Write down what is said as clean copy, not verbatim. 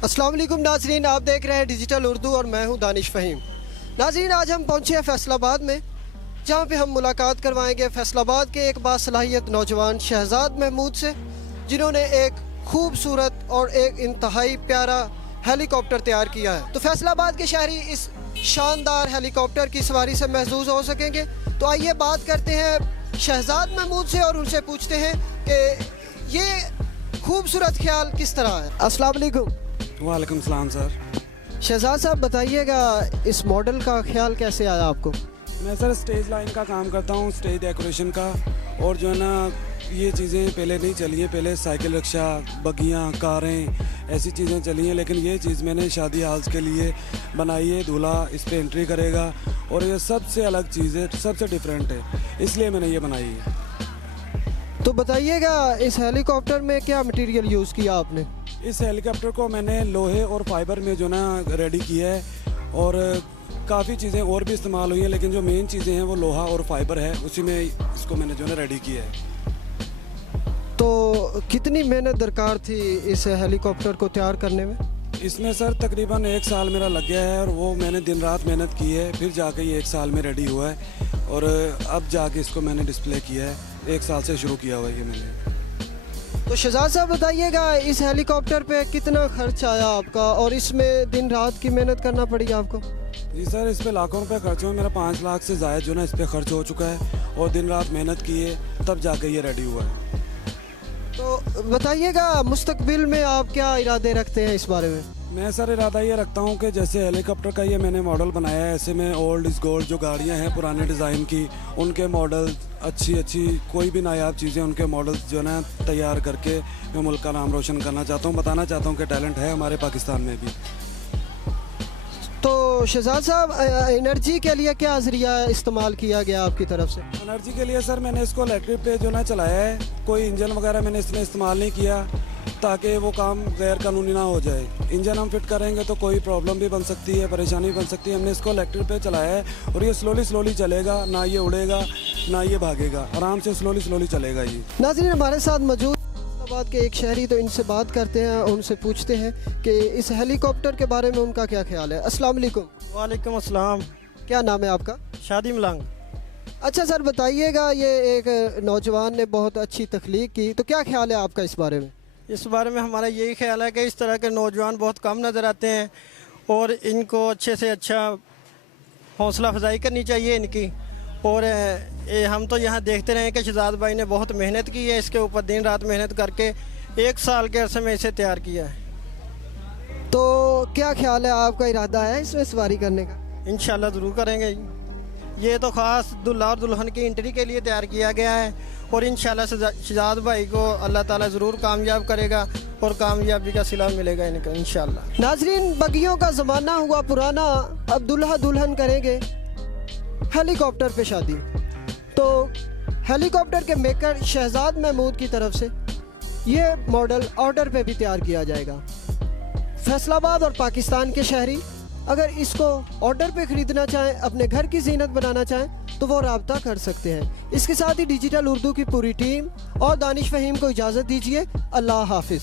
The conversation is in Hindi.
अस्सलाम वालेकुम नाज़रीन, आप देख रहे हैं डिजिटल उर्दू और मैं हूं दानिश फ़हीम। नाज़रीन, आज हम पहुंचे हैं फैसलाबाद में, जहां पे हम मुलाकात करवाएंगे फैसलाबाद के एक बासलाहियत नौजवान शहजाद महमूद से, जिन्होंने एक खूबसूरत और एक इंतहाई प्यारा हेलीकॉप्टर तैयार किया है। तो फैसलाबाद के शहरी इस शानदार हेलीकॉप्टर की सवारी से महजूज हो सकेंगे। तो आइए बात करते हैं शहजाद महमूद से और उनसे पूछते हैं कि ये खूबसूरत ख्याल किस तरह है। अस्सलाम वालेकुम। वालेकुम सलाम सर। शहजाद साहब, बताइएगा इस मॉडल का ख्याल कैसे आया आपको? मैं सर स्टेज लाइन का काम करता हूँ, स्टेज डेकोरेशन का। और जो है ना, ये चीज़ें पहले नहीं चली हैं। पहले साइकिल रिक्शा, बगियाँ, कारें, ऐसी चीज़ें चली हैं, लेकिन ये चीज़ मैंने शादी हाउस के लिए बनाई है। दूल्हा इस पर एंट्री करेगा और ये सबसे अलग चीज़ है, सबसे डिफरेंट है, इसलिए मैंने ये बनाई है। तो बताइएगा इस हेलीकॉप्टर में क्या मटेरियल यूज़ किया आपने? इस हेलीकॉप्टर को मैंने लोहे और फाइबर में जो ना रेडी किया है, और काफ़ी चीज़ें और भी इस्तेमाल हुई हैं, लेकिन जो मेन चीज़ें हैं वो लोहा और फाइबर है, उसी में इसको मैंने जो है रेडी किया है। तो कितनी मेहनत दरकार थी इस हेलीकॉप्टर को तैयार करने में? इसमें सर तकरीबन 1 साल मेरा लग गया है, और वो मैंने दिन रात मेहनत की है, फिर जाके ये 1 साल में रेडी हुआ है, और अब जाके इसको मैंने डिस्प्ले किया है। 1 साल से शुरू किया हुआ है ये मैंने। तो शहजाद साहब, बताइएगा इस हेलीकॉप्टर पे कितना खर्च आया आपका और इसमें दिन रात की मेहनत करना पड़ी आपको? जी सर, इस पे लाखों रुपए खर्च हुए। मेरा 5 लाख से ज़ायद जो ना इस पे खर्च हो चुका है, और दिन रात मेहनत की है, तब जाके ये रेडी हुआ है। तो बताइएगा मुस्तकबिल में आप क्या इरादे रखते हैं इस बारे में? मैं सर इरादा ये रखता हूँ कि जैसे हेलीकॉप्टर का ये मैंने मॉडल बनाया है, ऐसे में ओल्ड इज़ गोल्ड जो गाड़ियाँ हैं पुराने डिज़ाइन की, उनके मॉडल अच्छी कोई भी नायाब चीज़ें, उनके मॉडल जो ना तैयार करके मैं मुल्क का नाम रोशन करना चाहता हूँ। बताना चाहता हूँ कि टैलेंट है हमारे पाकिस्तान में भी। तो शहजाद साहब, एनर्जी के लिए क्या ज़रिया इस्तेमाल किया गया आपकी तरफ से? एनर्जी के लिए सर मैंने इसको इलेक्ट्रिक पे जो ना चलाया है। कोई इंजन वगैरह मैंने इसमें इस्तेमाल नहीं किया, ताकि वो काम गैर कानूनी ना हो जाए। इंजन हम फिट करेंगे तो कोई प्रॉब्लम भी बन सकती है, परेशानी भी बन सकती है। हमने इसको इलेक्ट्रिक पे चलाया है, और ये स्लोली चलेगा, ना ये उड़ेगा ना ये भागेगा, आराम से स्लोली चलेगा ये। नाज़रीन, हमारे साथ मौजूद फैसलाबाद के एक शहरी, तो इनसे बात करते हैं और उनसे पूछते हैं कि इस हेलीकॉप्टर के बारे में उनका क्या ख्याल है। अस्सलाम वालेकुम। वालेकुम अस्सलाम। क्या नाम है आपका? शादी मलंग। अच्छा सर, बताइएगा ये एक नौजवान ने बहुत अच्छी तख्लीक की, तो क्या ख्याल है आपका इस बारे में? इस बारे में हमारा यही ख्याल है कि इस तरह के नौजवान बहुत कम नज़र आते हैं, और इनको अच्छे से अच्छा हौसला अफजाई करनी चाहिए इनकी। और हम तो यहाँ देखते रहे कि शहजाद भाई ने बहुत मेहनत की है इसके ऊपर, दिन रात मेहनत करके 1 साल के अरसे में इसे तैयार किया है। तो क्या ख्याल है, आपका इरादा है इसमें सवारी करने का? इंशाल्लाह ज़रूर करेंगे। ये तो ख़ास दुल्हा और दुल्हन की एंट्री के लिए तैयार किया गया है, और इंशाल्लाह शहजाद भाई को अल्लाह ताला ज़रूर कामयाब करेगा, और कामयाबी का सिला मिलेगा इनको इंशाल्लाह। नाजरीन, बगियों का ज़माना हुआ पुराना, अब दुल्हा दुल्हन करेंगे हेलीकॉप्टर पे शादी। तो हेलीकॉप्टर के मेकर शहजाद महमूद की तरफ से ये मॉडल ऑर्डर पे भी तैयार किया जाएगा। फैसलाबाद और पाकिस्तान के शहरी अगर इसको ऑर्डर पे ख़रीदना चाहें, अपने घर की जीनत बनाना चाहें, तो वो राब्ता कर सकते हैं। इसके साथ ही डिजिटल उर्दू की पूरी टीम और दानिश फ़हीम को इजाज़त दीजिए। अल्लाह हाफिज़।